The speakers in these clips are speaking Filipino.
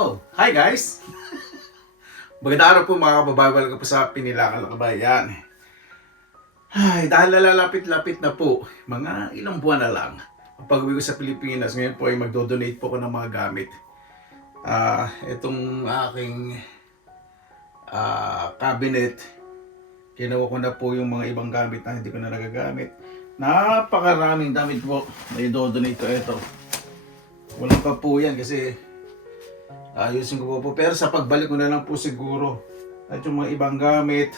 Oh, hi guys! Magandang araw po mga kababayan, welcome po sa Pinilangan Kabayan. Ay, dahil lalapit-lapit na po, mga ilang buwan na lang, ang pag-uwi ko sa Pilipinas, ngayon po ay magdo-donate po ko ng mga gamit. Itong aking cabinet, kinuha ko na po yung mga ibang gamit na hindi ko na nagagamit. Napakaraming damit po na i-donate ko ito. Walang pa po yan kasi ayusin ko po. Pero sa pagbalik ko na lang po siguro at yung mga ibang gamit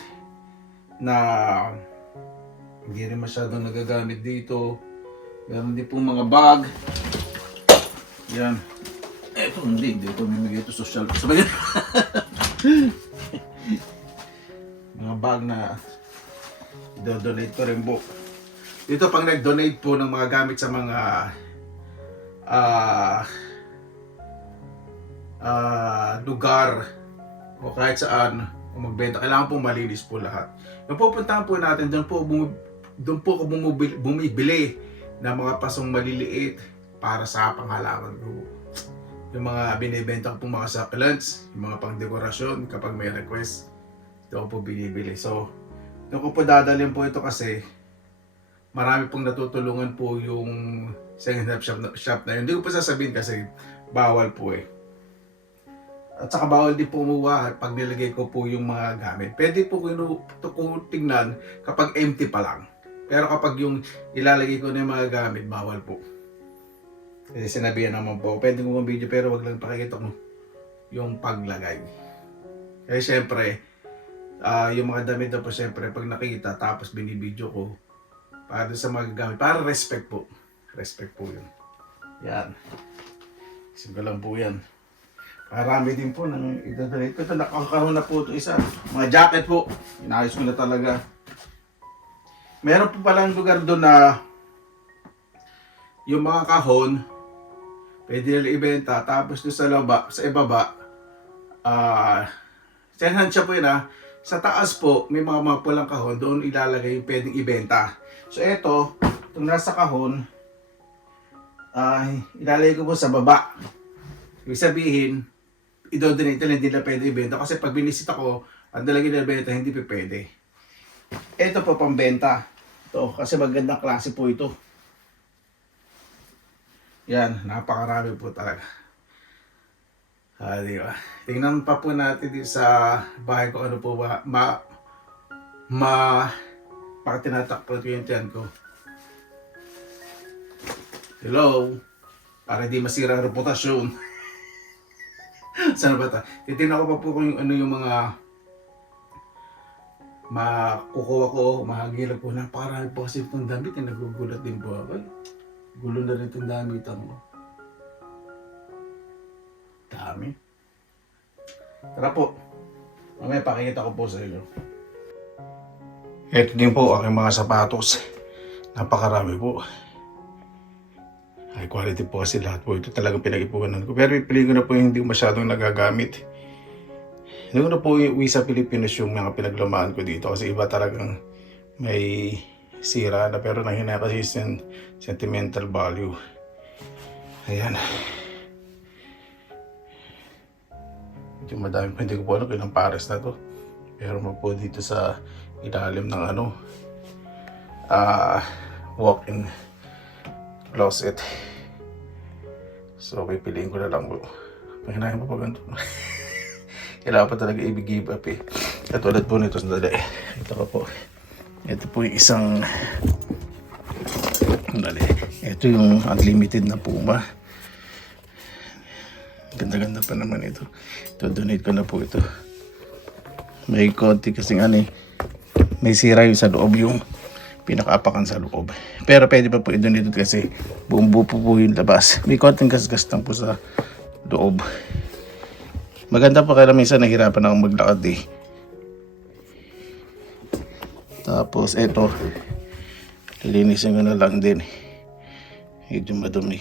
na hindi rin masyadong nagagamit dito. Meron din po mga bag. Yan. Eto hindi ko mimigay ito social. Mga bag na i-donate ko rin po. Dito pag nag-donate po ng mga gamit sa mga lugar o kahit saan kung magbenta, kailangan po malinis po lahat. Yung pupuntahan po natin, doon po ako bumibili ng mga pasong maliliit para sa panghalaman ko. Yung mga binibenta ko po mga succulents, yung mga pang-dekorasyon kapag may request, doon po binibili. So, doon ko po dadalhin po ito kasi marami pong natutulungan po yung second-hand shop na yun. Hindi ko pa sasabihin kasi bawal po eh. At saka bawal din po umuha pag nilagay ko po yung mga gamit. Pwede po kung tingnan kapag empty pa lang. Pero kapag yung ilalagay ko na yung mga gamit, bawal po. Kasi sinabihan naman po, pwede mo video pero wag lang pakikita ko yung paglagay. Kasi syempre, yung mga damit na po syempre pag nakita tapos binibidyo ko para sa mga gamit, para respect po. Respect po yun. Yan. Simple lang po yan. Marami din po nang idadalate ko. Ito, nakakahon na po ito isa. Mga jacket po. Inayos ko na talaga. Meron po palang lugar doon na yung mga kahon pwede nila ibenta. Tapos doon sa ibaba, second shop po yun ha. Sa taas po, may mga pulang kahon. Doon ilalagay yung pwedeng ibenta. So ito, itong nasa kahon, ilalagay ko po sa baba. Ibig sabihin, i-donate nila, hindi na pwede ibenta. Kasi pag binisita ko, ang dalagay na benta, hindi pa pwede. Ito po pambenta. Ito, kasi magandang klase po ito. Yan, napakarami po talaga. Di ba? Tingnan pa po natin dito sa bahay ko ano po ba, baka tinatakpo ko yung tiyan ko. Hello? Para di masira ang reputasyon. Saan ba ito? Titignan ko pa po kung ano yung mga makukuha ko, mahagilap ko. Napakarami po kasi itong damit. Nagugulat din po ako. Gulo na rin itong damitan mo. Dami. Tara po. Mamaya pakikita ko po sa inyo. Ito din po aking mga sapatos. Napakarami po. High quality po kasi lahat po ito talagang pinag-ipunan ko. Pero piliin ko na po yung hindi ko masyadong nagagamit. Hindi ko na po uwi sa Pilipinas yung mga pinaglamaan ko dito. Kasi iba talagang may sira na pero nanghinaya kasi sentimental value. Ayan. Medyo madami pa. Hindi ko po alam kung ilang pares na to. Pero mo po dito sa ilalim ng walk-in closet. So, pipiliin ko na lang po. Pahinahin mo pa ganito. Kailangan pa talaga i-give up eh. At ulit po nito, sandali. Ito ko po. Ito po yung isang sandali. Ito yung unlimited na Puma. Ganda-ganda pa naman ito. Ito, donate ko na po ito. May konti kasing may sira yung sa loob yung pinakaapakan sa loob. Pero pwede pa po i-donate kasi buong buo po yung labas. May konting gasgas lang po sa loob. Maganda po kaya minsan nahirapan akong maglakad eh. Tapos eto, linisin ko na lang din. Medyo madumi.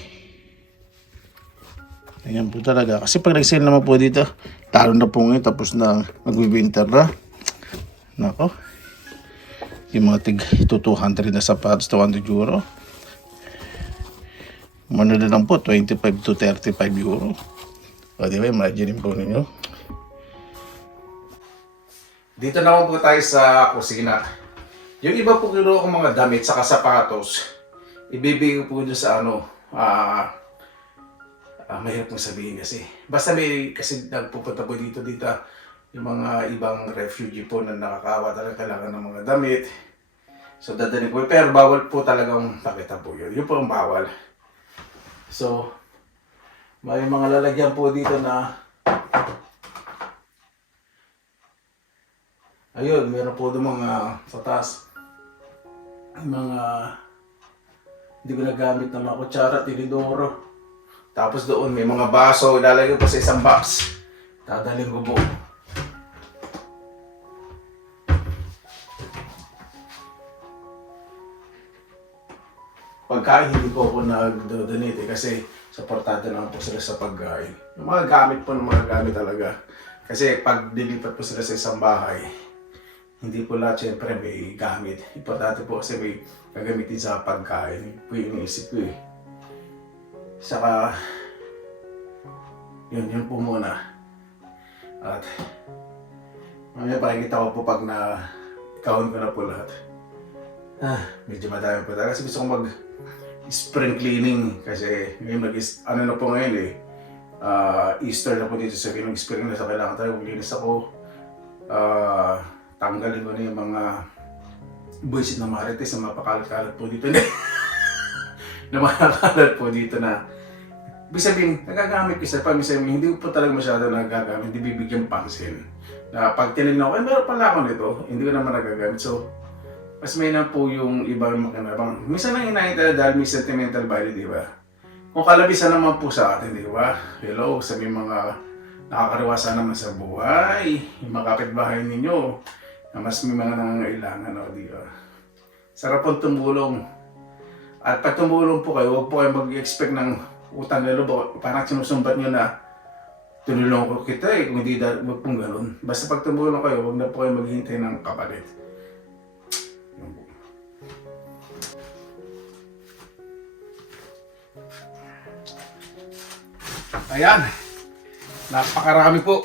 Ayan po talaga. Kasi pag nag-sale naman po dito, talo na po ngayon tapos na mag-winter na. Nako. Yung mga tig 200 na sapatos, 200 euro. Ano na lang po, 25 to 35 euro. O, di ba? Imagine po ninyo. Dito naman po tayo sa kusina. Yung iba po kinuha kong mga damit sa sapatos, ibibigay ko po doon sa ano, mahirap pong sabihin kasi. Basta may, kasi nagpupunta po dito, yung mga ibang refugee po na nakakawa talaga kailangan ng mga damit. So dadalhin ko, pero bawal po talagang pakita po yun. Yun po ang bawal. So, may mga lalagyan po dito na, ayun, meron po doon mga sa taas, mga hindi ko nagamit na mga kutsara, tinidoro. Tapos doon may mga baso, ilalagay ko sa isang box. Dadalhin ko po. Pagkain, hindi po ako nag-donate kasi supportado naman po sila sa pagkain. Yung mga gamit po ng mga gamit talaga. Kasi pag dilipat po sila sa isang bahay, hindi po lahat syempre may gamit. Importante po kasi may gagamitin sa pagkain. Yun po yung iniisip ko eh. Saka, yun po muna. At, mamaya pakikita ko po pag na-count ko na po lahat. Medyo madami po talaga kasi gusto kong mag-spring cleaning kasi ngayon ano na po ngayon eh. Easter na po dito sa spring na sa kailangan tayo. Maglinis ako. Tanggalin ko na yung mga buwisit na marites na mapakalat-kalat po dito. Na makakalat po dito na ibig sabihin, nagagamit ko sa pag-isip, hindi ko po talaga masyado nagagamit, hindi bibigyan pansin. Na pag tinignan ko, meron pala ako nito, hindi ko naman nagagamit. So, mas may na po yung ibang makinabang. Minsan nang inahin dahil may sentimental value, di ba? Kung kalabisan naman po sa atin, di ba? Hello, sa mga nakakariwasa naman sa buhay, yung mga kapitbahay ninyo, na mas may mga nangangailangan, no, di ba? Sarap pong tumulong. At pag tumulong po kayo, huwag po kayo mag-expect ng utang na loob. Parang sinusumbat nyo na tinulong ko kita eh, kung hindi huwag pong ganun. Basta pag tumulong kayo, huwag na po kayo maghihintay ng kapalit. Ayan, napakarami po.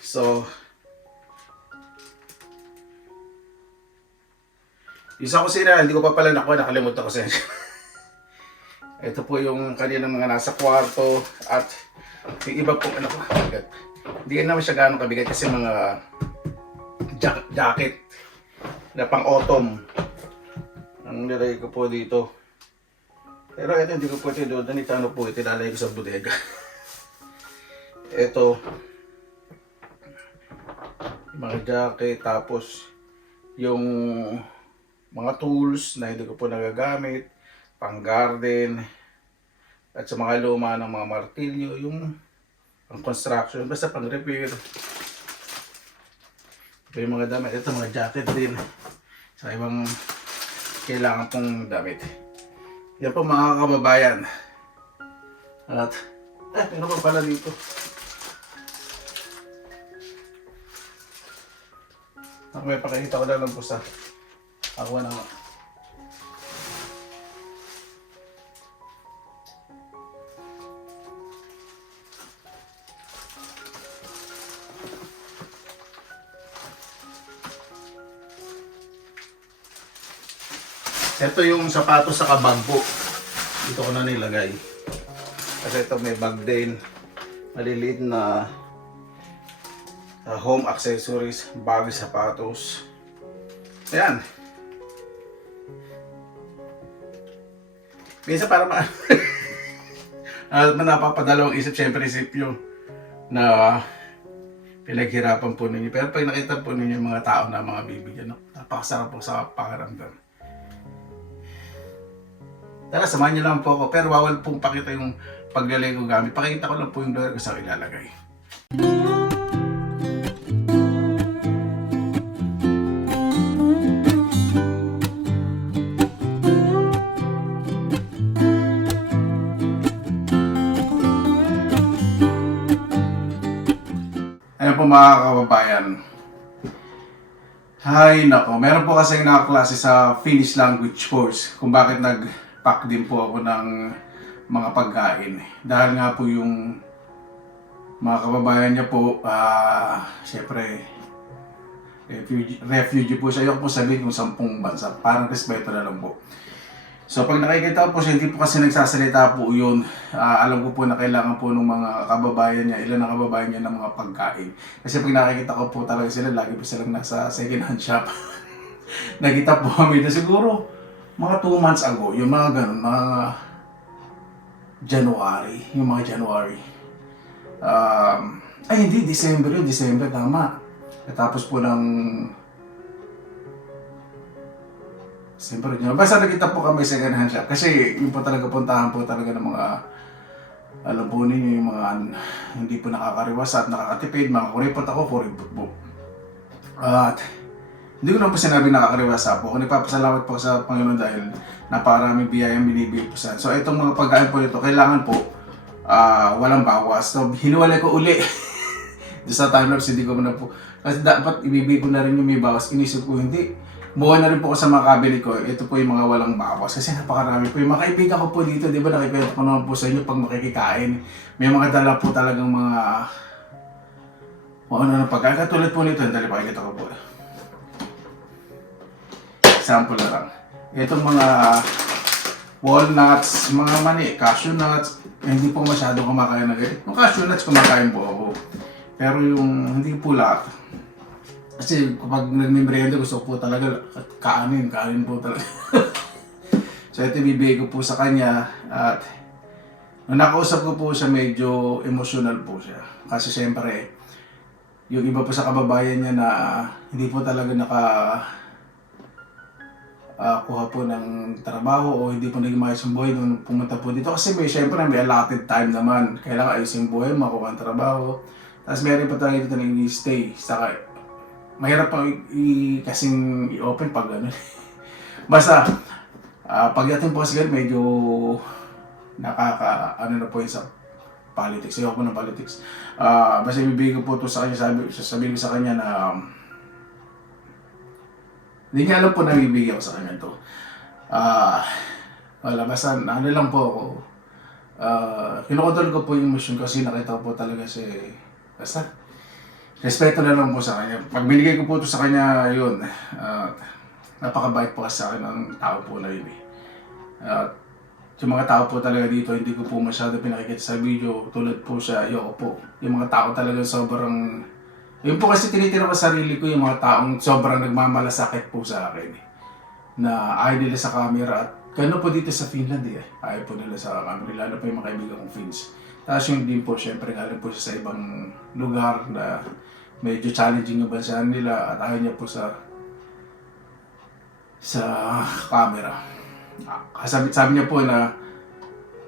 So, yung sa kusina, hindi ko pa pala nakuha, nakalimutan ko siya. Ito po yung kanilang mga nasa kwarto at yung iba pong ano ko, hindi naman siya gano'ng kabigat kasi mga jacket na pang autumn ang nilagay ko po dito. Pero ito hindi ko po ito doon, ano po ito, ilalagay ko sa bodega. Ito, mga jacket, tapos yung mga tools na hindi ko po nagagamit, pang garden, at sa mga luma ng mga martilyo, yung pang construction, basta pang repair. Ito yung mga damit, ito mga jacket din, sa ibang kailangan pong damit. Yan po mga kababayan. At, meron pa pala dito. Ako may pakikita ko lang po sa ako na nga. Ito yung sapatos sa kabag po. Dito ko na nilagay. Kasi ito may bag din. Maliliit na home accessories, bag, sapatos. Ayan. Minsan para napapadalawang isip, syempre isip yun na pinaghirapan po ninyo. Pero pag nakita po ninyo yung mga tao na mga bibigyan, napakasarap po sa pakiramdam. Tara, samahan niyo lang po ako. Pero bawal pong pakita yung paglalagay ko gamit. Pakita ko lang po yung lugar ko sa ilalagay. Ayan po mga kababayan. Hay nako, meron po kasi nakaklase sa Finnish language course kung bakit nag-pack din po ako ng mga pagkain. Dahil nga po yung mga kababayan niya po, syempre, refugee po siya. Ayoko po sabihin kung 10 bansa. Parang respeto na lang po. So pag nakikita ko po siya, hindi po kasi nagsasalita po yun. Alam ko po na kailangan po ng mga kababayan niya, ilan na kababayan niya ng mga pagkain. Kasi pag nakikita ko po talaga sila, lagi po silang nasa second hand shop. Nakita po kami na siguro mga 2 months ago, yung mga ganun, mga January, yung mga January. Ay hindi, December yun, December, tama. Tapos po ng December yun. Basta nakita po kami second hand shop. Kasi yung po talaga puntahan po talaga ng mga, alam po ninyo, yung mga hindi po nakakariwas at nakakatipid. Mga kuripot ako, kuripot po. At hindi ko naman po sinabing nakakariwasa po. Kung nagpapasalamat po sa Panginoon dahil napakaraming biyayang binibigay po sa. So itong mga pagkain po ito, kailangan po walang bawas. So hinuwalay ko uli. Doon sa time-lapse, hindi ko na po. Kasi dapat ibibigay ko na rin yung may bawas. Inisip ko, hindi. Buwan na rin po ako sa mga cabinet ko. Ito po yung mga walang bawas. Kasi napakarami po. Yung mga kaibigan ko po dito, di ba nakikita ko naman po sa inyo pag makikikain. May mga dala po talagang mga ano pagkain. Katulad po nito, dali pakikita ko po. Example na lang. Itong mga walnuts, mga mani, cashew nuts, hindi po masyado kumakain na ganito. Yung cashew nuts kumakain po ako. Pero yung hindi po lahat. Kasi kapag nagmimerienda gusto ko po talaga kanin po talaga. So ito bibigay ko po sa kanya at nung nakausap ko po siya medyo emotional po siya. Kasi siyempre yung iba po sa kababayan niya na hindi po talaga kuha po ng trabaho o hindi po naging maayos yung buhay nung pumunta po dito. Kasi siyempre may allotted time naman. Kailangan ayos yung buhay, makuha ang trabaho. Tapos meron pa talaga dito na i-stay. Saka mahirap pang kasing i-open pag ano. Basta, pagdating po kasi medyo ano na po yun sa politics. Ayoko po ng politics. Basta ibibigay ko po ito sa kanya, sasabihin ko sa kanya na hindi niya alam po na ibibigay ko sa kanya ito. Wala, basta ano lang po ako. Kinukontrol ko po yung emotion kasi nakita ko po talaga basta, respeto na lang po sa kanya. Pag binigay ko po ito sa kanya, yun, napakabait po kasi sa akin ng tao po na yun eh. Yung mga tao po talaga dito, hindi ko po masyado pinakikita sa video. Tulad po siya, ayoko po. Yung mga tao talaga sobrang... Yun po kasi tinitira ko sa sarili ko yung mga taong sobrang nagmamalasakit po sa akin eh. Na ayaw nila sa camera at gano'n po dito sa Finland eh. Ayaw po nila sa camera, lalo po yung mga kaibigan kong Finns. Tapos yung din po, syempre galing po siya sa ibang lugar na medyo challenging yung bansa nila at ayaw niya po sa camera. Sabi niya po na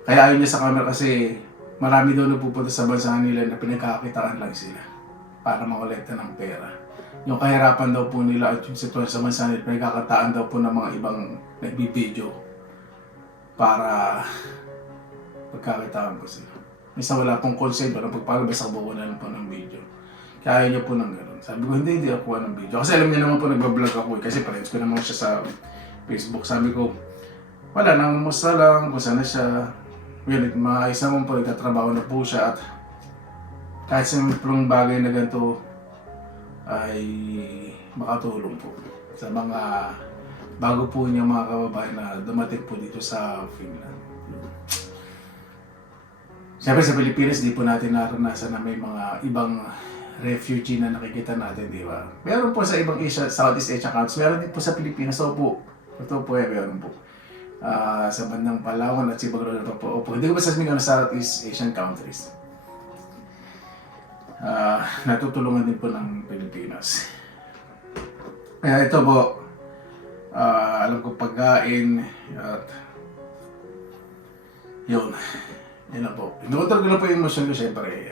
kaya ayaw niya sa camera kasi marami daw nagpupunta sa bansa nila na pinagkakakitaan lang sila para makolekta ng pera. Yung kahirapan daw po nila at yung sitwasyon sa bansa nila, pinagkakataan daw po ng mga ibang nagbibideo para pagkakitaan po sila. Minsan wala pong consent, walang pagpalabas sa buko na lang po ng video. Kaya ayaw niya po ng gano'n. Sabi ko, hindi ako ng video. Kasi alam niya naman po nagbablog ako eh. Kasi friends ko naman siya sa Facebook. Sabi ko, wala, nangamusta lang kung saan na siya. Yun, maayos naman po, nagtatrabaho na po siya at kahit sa mga bagay na ganito ay makatulong po sa mga bago po niya mga kababayan na dumating po dito sa Finland. Siyempre sa Pilipinas, di po natin naranasan na may mga ibang refugee na nakikita natin, di ba? Meron po sa ibang Asia, Southeast Asia countries, meron din po sa Pilipinas. So po, ito po meron po. Sa bandang Palawan at ibang lugar pa po. Opo, hindi ko ba sasabihin sa Southeast Asian countries. Natutulungan din po ng Pilipinas. Kaya ito po, alam ko pagkain at yun. Yan na po. Inuutor ko na po yung emosyon ko syempre.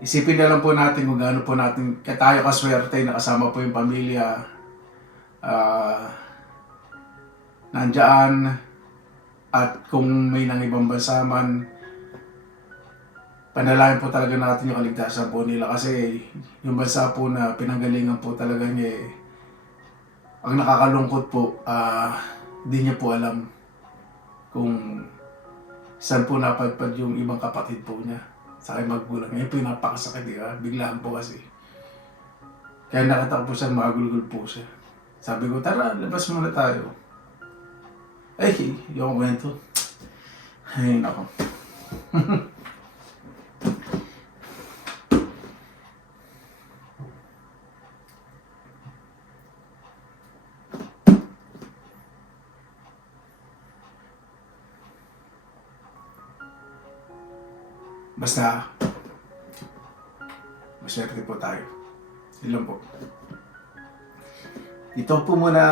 Isipin na lang po natin kung gaano po natin tayo kaswerte na kasama po yung pamilya. Nandyan at kung may nang ibang bansa man, panalangin po talaga natin yung kaligtasan po nila kasi yung bansa po na pinanggalingan po talaga niya ang nakakalungkot po, hindi niya po alam kung saan po napadpad yung ibang kapatid po niya sa aking magulang. Ngayon po yung napakasakit, di ba? Biglaan po kasi. Kaya nakita ko po siya, magulgul po siya. Sabi ko, tara, labas muna tayo. Ay, yung kwento. Ay, nako. Basta, maswerte po tayo. Ilan po. Ito po muna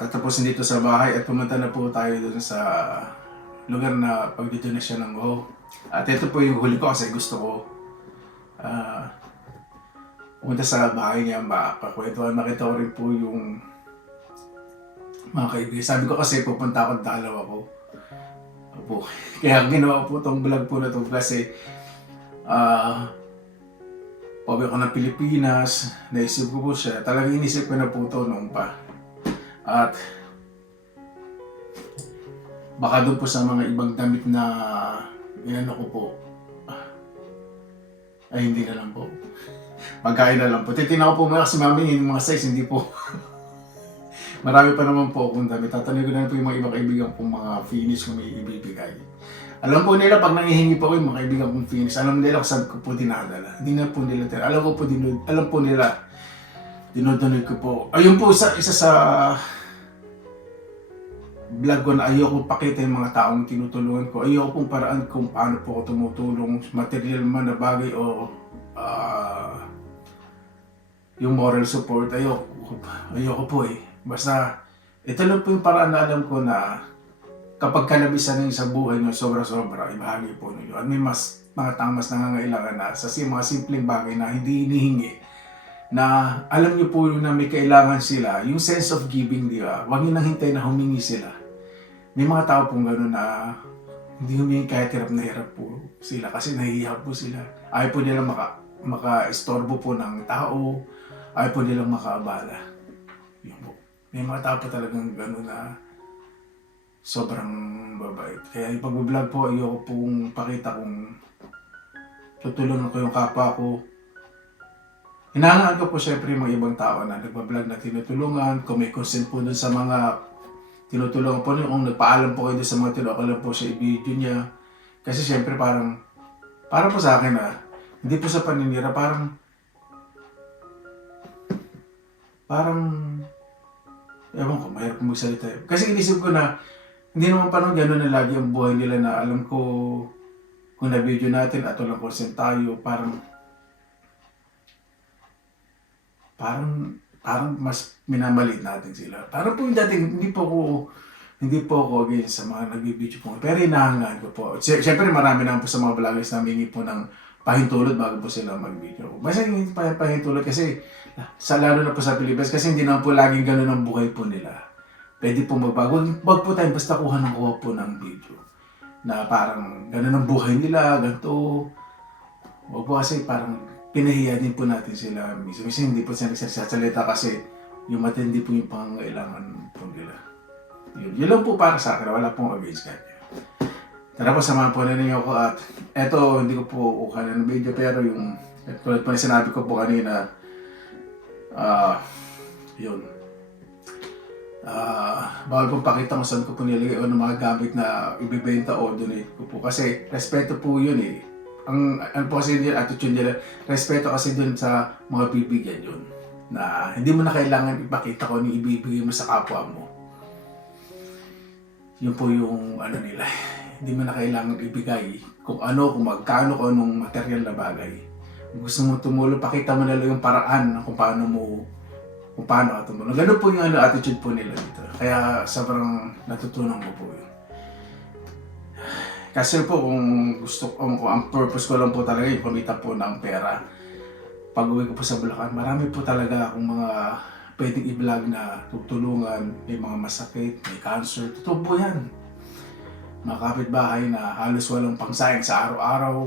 tatapusin dito sa bahay at pumunta na po tayo dun sa lugar na pagdidonasyon ng go. At ito po yung huli ko kasi gusto ko pumunta sa bahay niya, makakwentuhan. Nakita ko rin po yung mga kaibigan. Sabi ko kasi pupunta ako, dalaw ako. Opo. Kaya ginawa po itong vlog po na ito kasi pauwi ako ng Pilipinas, naisip ko po siya. Talagang inisip ko na po ito noon pa. At baka doon po sa mga ibang damit na ginano ko po, ay hindi na lang po. Pagkain na lang po. Titignan ko po muna kasi mami yung mga size, hindi po. Marami pa naman po akong damit. Tatanungin ko na po yung mga ibang kaibigan kong mga finish kung may ibibigay. Alam po nila pag nangihingi po ako yung mga kaibigan kong finish, alam nila kung saan ko po dinadala. Hindi na po nila tira. Alam po nila, dinodonate ko po. Ayun po, isa sa vlog ko na ayoko pakita yung mga taong tinutulungan ko. Ayoko pong paraan kung paano po ako tumutulong, material man na bagay o yung moral support. Ayoko po eh. Basta, ito lang po yung paraan na alam ko na kapag kalabisan niyo sa buhay niyo sobra-sobra, ibahagi po niyo. At may mga taong mas nangangailangan na sa mga simpleng bagay na hindi inihingi, na alam niyo po na may kailangan sila, yung sense of giving, di ba? Huwag niyo nang hintay na humingi sila. May mga tao pong gano'n na hindi humingi kahit hirap na hirap po sila kasi nahihiya po sila. Ayaw po nilang maka-istorbo po ng tao, ayaw po nilang makaabala. Yun po. May mga tao po talagang gano'n na sobrang babait. Kaya yung pag-vlog po, ayoko pong pakita kung tutulungan ko yung kapwa ko. Hinahangaan ko po syempre yung mga ibang tao na nagbablog na tinutulungan. Kung may consent po dun sa mga tinutulungan po niyo, kung nagpaalam po kayo dun sa mga tinutulungan po sa i-video niya. Kasi syempre parang po sa akin hindi po sa paninira, parang ewan ko, mahirap magsalita. Kasi inisip ko na hindi naman parang gano'n na lagi ang buhay nila na alam ko kung na-video natin at walang consent tayo, parang mas minamaliit natin sila. Parang po yung dating, hindi po ako against sa mga nag-video po. Pero hinahangaan ko po. Siyempre marami naman po sa mga vloggers na humingi po ng pahintulot bago po sila mag-video. Basta hindi pahintulot kasi lalo na po sa Pilipinas kasi hindi naman po laging gano'n ang buhay po nila. Pwede po magbago. Wag po tayo basta kuha po ng video. Na parang gano'n ang buhay nila, ganito. Wag po kasi parang pinahiya din po natin sila. Minsan hindi po sila nagsasalita kasi yung matindi po yung pangangailangan po nila. Yun lang po para sa akin. Wala pong against kanya. Tara po, samahan po na ninyo ako at eto, hindi ko po kukuha ng video pero yung tulad po yung sinabi ko po kanina, yun. Bawal pong pakita kung saan ko po nilagay o ng mga gamit na ibibenta o donate ko po. Kasi respeto po yun eh. Ang po kasi yun, attitude nila, respeto kasi dun sa mga bibigyan yun. Na hindi mo na kailangan ipakita kung ano ibibigay mo sa kapwa mo. Yun po yung nila. Hindi mo na kailangan ibigay kung magkano, kung anong material na bagay. Kung gusto mo tumulong, pakita mo na lang yung paraan kung paano ka tumulong. Ganun po yung attitude po nila dito. Kaya sobrang natutunan ko po yun. Kasi po kung ang purpose ko lang po talaga yung kumita po ng pera. Pag uwi ko po sa Bulacan, marami po talaga akong mga pwedeng i-vlog na tutulungan. May mga masakit, may cancer. Totoo po yan. Mga kapitbahay na halos walang pangsaing sa araw-araw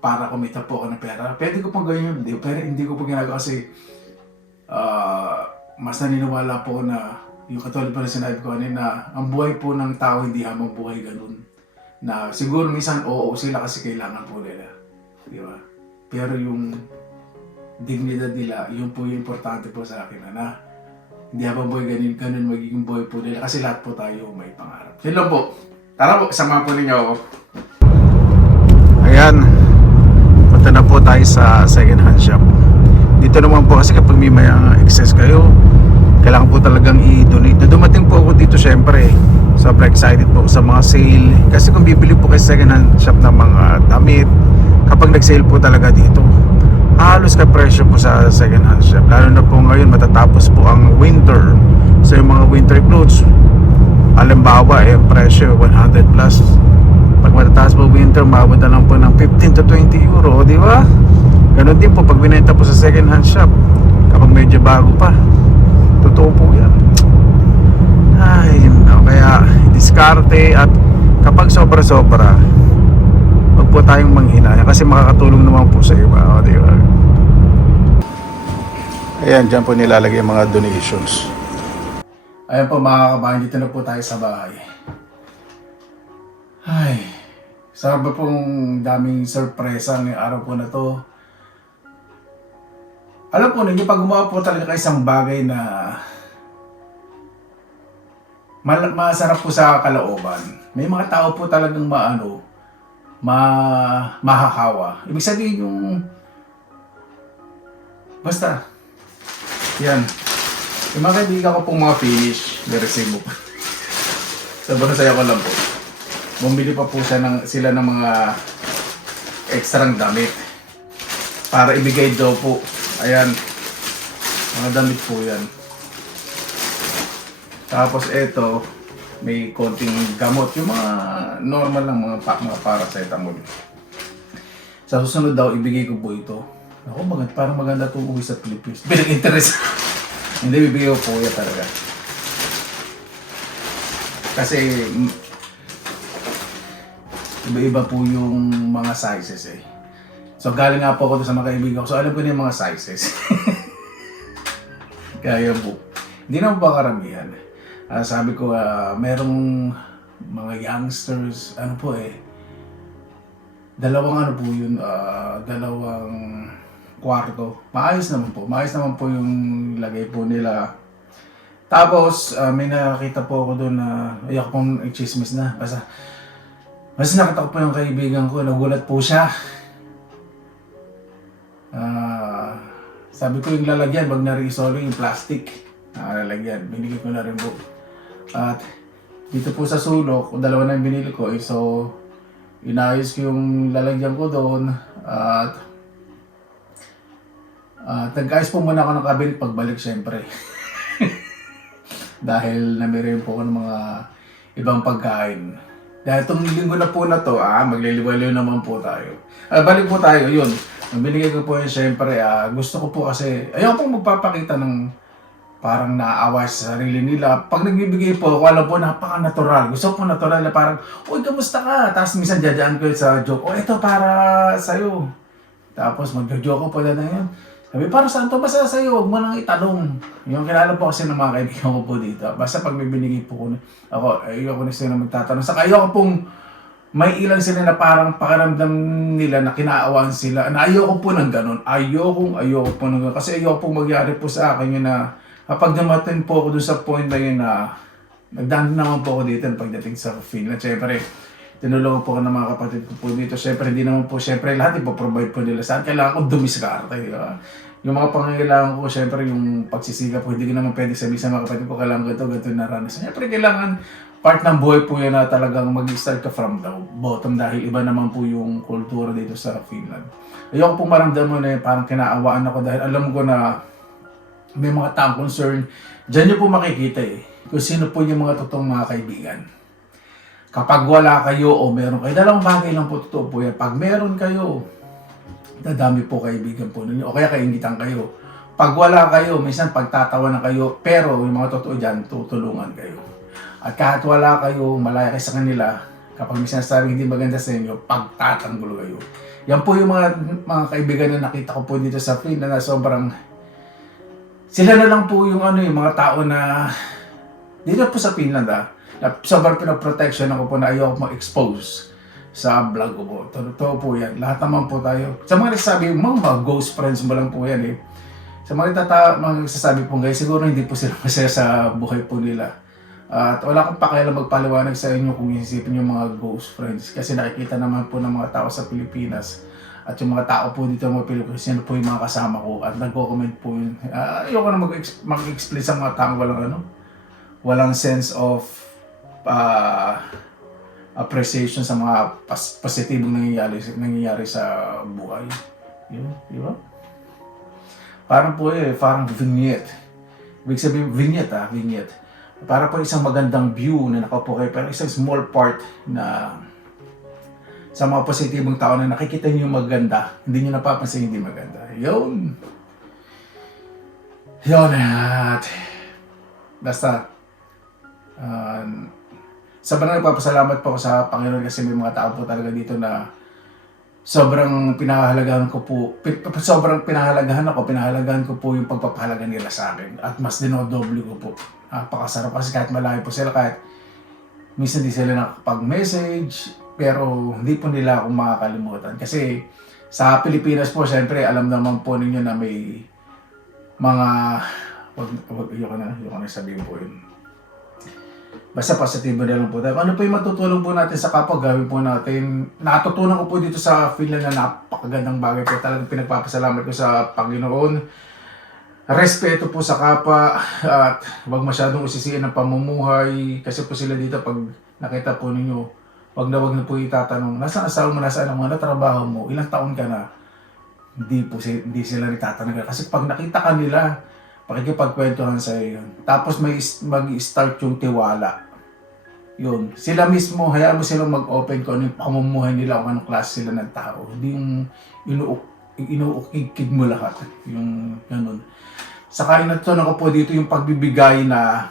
para kumita po ako ng pera. Pwede ko pang gawin yun. Pero hindi ko po ginagawa kasi mas naniniwala po na yung katulad pa na sinabi ko kanina, ang buhay po ng tao hindi habang buhay ganun. Na siguro minsan oo sila kasi kailangan po nila. Di ba? Pero yung dignidad nila, yun po yung importante po sa akin na hindi habang buhay ganun magiging buhay po nila kasi lahat po tayo may pangarap. Yun lang po. Tara po, sama po ninyo ako. Ayan, punta na po tayo sa second hand shop. Dito naman po kasi kapag may excess kayo, kailangan po talagang i-donate. Na dumating po ako dito syempre, sobrang excited po sa mga sale. Kasi kung bibili po kayo second hand shop ng mga damit, kapag nag-sale po talaga dito, halos ka presyo po sa second hand shop. Lalo na po ngayon matatapos po ang winter. So yung mga winter clothes, halimbawa presyo 100 plus. Pag matataas po winter, maabot na lang po ng 15 to 20 euro, di ba? Ganon din po pag binenta po sa second hand shop kapag medyo bago pa. Totoo po yan. Ay, no, kaya diskarte at kapag sobra-sobra, wag po tayong manghinaya kasi makakatulong naman po sa iba, di ba? Ayan, dyan po nilalagay yung mga donations. Ayan po mga kabayan, dito na po tayo sa bahay. Ay, sarap pong daming sorpresa ngayong araw po na to. Alam po ninyo, pag gumawa po talaga kayo isang bagay na masarap po sa kalooban, may mga tao po talagang mahakawa. Ibig sabihin yung basta yan. Yung mga kaibigan ko pong mga finish, nireceive mo po. Sobrang saya ko lang po. Bumili pa po sila ng mga ekstrang damit para ibigay daw po. Ayan, mga damit po yan. Tapos eto, may konting gamot. Yung mga normal lang, mga paracetamol. Sa susunod daw, ibigay ko po ito. Ako, parang maganda itong uwi sa Philippines. Pinag-interest. Hindi, bibigay ko po yan talaga. Kasi, iba-iba po yung mga sizes eh. So, galing nga po ako sa mga kaibigan ko. So, alam ko na yung mga sizes. Kaya po. Hindi naman ba karamihan. Sabi ko, merong mga youngsters, dalawang dalawang kwarto. Maayos naman po yung lagay po nila. Tapos, may nakakita po ako doon na ayoko pong i-chismis na. Basta nakita ko po yung kaibigan ko, nagulat po siya. Sabi ko yung lalagyan, wag na rin isolo yung plastic. Lalagyan, binigay ko na rin po. At dito po sa sulok, dalawa na yung binili ko. So, inayos ko yung lalagyan ko doon. At nag-ayos po muna ako ng cabinet pagbalik syempre. Dahil namirin po ako ng mga ibang pagkain. Dahil itong linggo na po na to, magliliwaliw naman po tayo. Balik po tayo, yun. Ang binigay ko po yun, syempre, gusto ko po kasi, ayaw pong magpapakita ng parang naaawa sa sarili nila. Pag nagbibigay po, ako alam po, napaka-natural. Gusto ko po natural na parang, uy, kamusta ka? Tapos minsan dadaan ko sa joke, ito para sa'yo. Tapos mag-joke ko po na yun. Sabi, para saan to? Basta sa'yo, huwag mo nang itanong. Yung kilala po kasi ng mga kaibigan ko po dito. Basta pag may binigay po ko, ayoko na sila magtatanong. Saka ayoko pong may ilan sila na parang pakiramdam nila na kinaawaan sila. Na ayoko po ng ganun. Ayoko po ng ganun. Kasi ayoko pong magyari po sa akin yun na kapag dumating po ako dun sa point na yun na nagdaan naman po ako dito pagdating sa Finland. Siyempre, tinulungan po ako ng mga kapatid ko po dito. Siyempre, hindi naman po, siyempre, lahat ipoprovide po nila saan. Kailangan ko dumiskarte. Yung mga pangangailangan ko, siyempre, yung pagsisiga po, hindi ko naman pwede sabihin sa mga kapatid ko, kailangan ganito naranasan. Siyempre, kailangan part ng buhay po yan na talagang mag-start ka from the bottom dahil iba naman po yung kultura dito sa Finland. Ayoko pong maramdaman na parang kinaawaan ako dahil alam ko na may mga taong concern. Diyan nyo po makikita kung sino po yung mga totoong mga kaibigan. Kapag wala kayo o meron kayo, dalawang bagay lang po totoo po yan. Pag meron kayo, dadami po kaibigan po ninyo o kaya kaingitan kayo. Pag wala kayo, minsan pagtatawa na kayo, pero yung mga totoo dyan, tutulungan kayo. At kahit wala kayo, malaya kayo sa kanila, kapag may sinasabing hindi maganda sa inyo, pagtatanggol kayo. Yan po yung mga kaibigan na nakita ko po dito sa Finland na sobrang, sila na lang po yung yung mga tao na Dito po sa Finland sobrang pinoprotection ako po na ayoko mag-expose sa vlog ko po. Totoo po yan. Lahat naman po tayo. Sa mga nagsasabi, mga ghost friends mo lang po yan eh. Sa mga nagsasabi po guys, siguro hindi po sila masaya sa buhay po nila. At wala akong pakialam magpaliwanag sa inyo kung isipin yung mga ghost friends. Kasi nakikita naman po ng mga tao sa Pilipinas at yung mga tao po dito ng mga Pilipinas, yan po yung mga kasama ko at nagko-comment po yun. Ayoko na mag-explain sa mga tao walang sense of appreciation sa mga positibong nangyayari sa buhay. Yun, di ba? Parang po parang vignette. Ibig sabihin, vignette. Para po isang magandang view na nakaupo kayo, pero isang small part na sa mga positibong tao na nakikita niyo maganda, hindi niyo napapansin hindi maganda. Yun at basta sobrang nagpapasalamat po ako sa Panginoon kasi may mga tao po talaga dito na sobrang pinahalagahan ko po yung pagpapahalaga nila sa akin at mas dinodoble ko po. Napakasarap kasi kahit malayo po sila, kahit minsan di sila nakapag-message, pero hindi po nila ako makakalimutan. Kasi sa Pilipinas po, syempre, alam naman po ninyo na may mga, ayoko na sabihin po yun. Basta positibo na lang po tayo. Ano po yung matutulong po natin sa kapwa, gawin po natin. Natutunan ko po dito sa Finland na napakagandang bagay po. Talagang pinagpapasalamat ko sa Panginoon. Respeto po sa kapwa at huwag masyadong usisiin ang pamumuhay. Kasi po sila dito pag nakita po ninyo, wag na po itatanong, nasaan asawa mo, nasaan ang mga trabaho mo, ilang taon ka na? Hindi sila nitatanong. Kasi pag nakita ka nila, pakikipagkwentuhan sa iyo yun. Tapos mag-start yung tiwala. Yun. Sila mismo, hayaan mo silang mag-open kung ano yung pamumuhay nila, kung anong klase sila ng tao. Hindi yung inuukig mo lahat. Yung ganun. Saka natutunan ko po dito yung pagbibigay na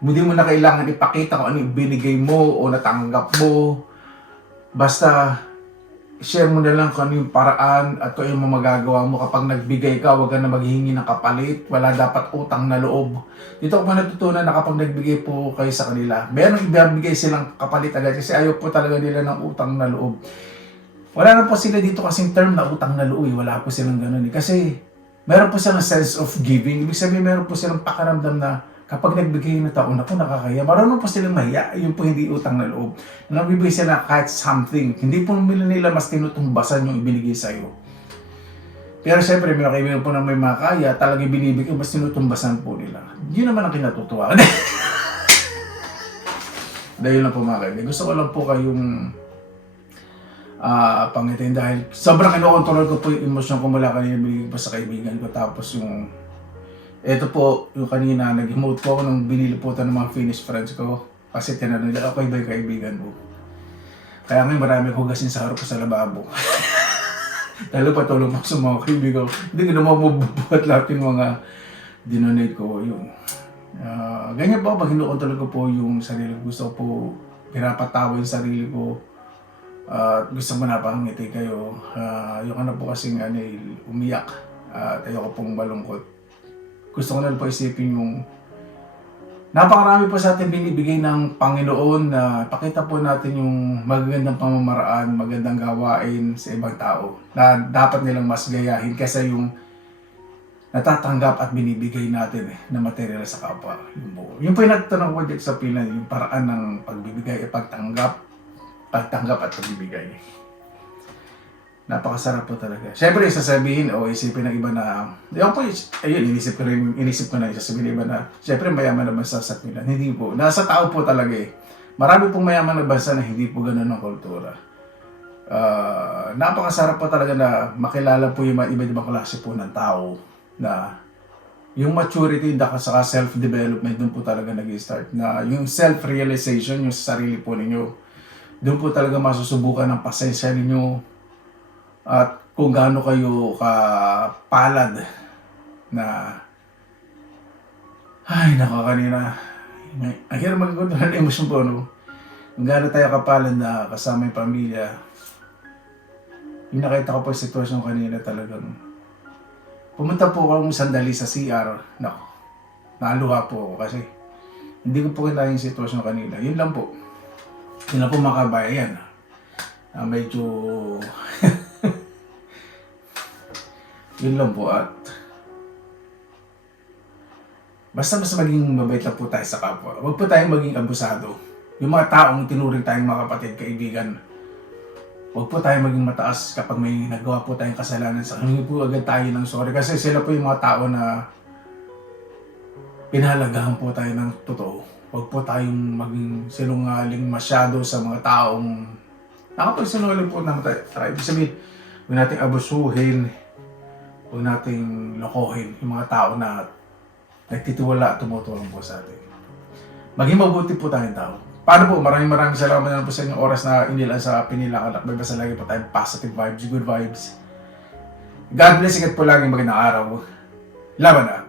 hindi mo na kailangan ipakita kung ano yung binigay mo o natanggap mo. Basta share mo na lang kung ano yung paraan at kung ano yung magagawa mo. Kapag nagbigay ka, huwag ka na maghihingi ng kapalit. Wala dapat utang na loob. Dito ko pa natutunan na kapag nagbigay po kayo sa kanila, merong ibibigay silang kapalit agad kasi ayaw po talaga nila ng utang na loob. Wala na po sila dito kasing term na utang na loob. Wala po silang ganun. Kasi meron po silang sense of giving. Ibig sabihin, meron po silang pakaramdam na kapag nagbigay na taon, ako nakakaya. Marunong po silang mahiya. Yun po hindi utang na loob. Nagbibigay sila kahit something. Hindi po nila mas tinutumbasan yung ibinigay sa'yo. Pero siyempre, may kaibigan po na may makaya, talagang binibigay, mas tinutumbasan po nila. Yun naman ang kinatutuwa. Dahil lang po mga kaibigan. Gusto ko lang po kayong pangitin dahil sobrang kinokontrol ko po yung emosyon ko mula kanina binigay po sa kaibigan ko. Tapos yung ito po, yung kanina, nag-emote po ako nung biniliputan ng mga Finnish friends ko. Kasi tinanong nila, okay ba yung kaibigan mo? Kaya ngayon marami hugasin sa harap ko sa lababo. Dahil patulong ko sa mga kaibigan ko. Hindi ko naman mabubuhat lahat yung mga dinonate ko. Yung, ganyan po, pag hinukontrol ko po yung sarili ko. Gusto ko po pinapatawa yung sarili ko. Gusto mo na pangiti kayo. Ayoko na po kasing umiyak. Ayoko pong malungkot. Gusto ko na po isipin yung napakarami po sa atin binibigay ng Panginoon na pakita po natin yung magagandang pamamaraan, magandang gawain sa ibang tao na dapat nilang mas gayahin kaysa yung natatanggap at binibigay natin na material sa kapwa. Yung po yung nagtanong ko dito sa Finland, yung paraan ng pagbibigay, pagtanggap at pagbibigay. Napakasarap po talaga. Siyempre, sasabihin o isipin ng iba na, inisip ko na, sasabihin ng iba na, siyempre, mayaman na bansa sa Finland. Hindi po. Nasa tao po talaga eh. Marami pong mayaman na bansa na hindi po ganun ang kultura. Napakasarap po talaga na makilala po yung iba't ibang klase po ng tao na yung maturity, saka self-development, doon po talaga nag-start. Na yung self-realization, yung sa sarili po ninyo, doon po talaga masusubukan ng pasensya ninyo at kung gaano kayo kapalad na kanina ang hirap magkakontrol ng emosyon po, no? Kung gaano tayo kapalad na kasama yung pamilya. Yung nakita ko po yung sitwasyon kanina talagang pumunta po akong sandali sa CR. Naluha po ako kasi Hindi ko po kinaya yung sitwasyon kanila. Yun lang po. Yun lang po mga kabayan. Medyo... yun lang po at... Basta mas maging mabait lang po tayo sa kapwa. Huwag po tayong maging abusado. Yung mga taong tinuring tayong mga kapatid, kaibigan, huwag po tayong maging mataas kapag may nagawa po tayong kasalanan sa kanila. Hindi po agad tayo ng sorry. Kasi sila po yung mga tao na pinahalagahan po tayo ng totoo. Huwag po tayong maging sinungaling masyado sa mga taong nakapagsinungaling po naman tayo. Ibig sabihin, huwag nating abusuhin, huwag nating lokohin yung mga tao na nagtitiwala at tumutulong po sa atin. Maging mabuti po tayong tao. Paano po? Maraming salamat na po sa inyong oras na inilaan sa Pinilang Alakbay. Basta lagi po tayong positive vibes, good vibes. God bless, ikat po lagi magandang araw. Laban na!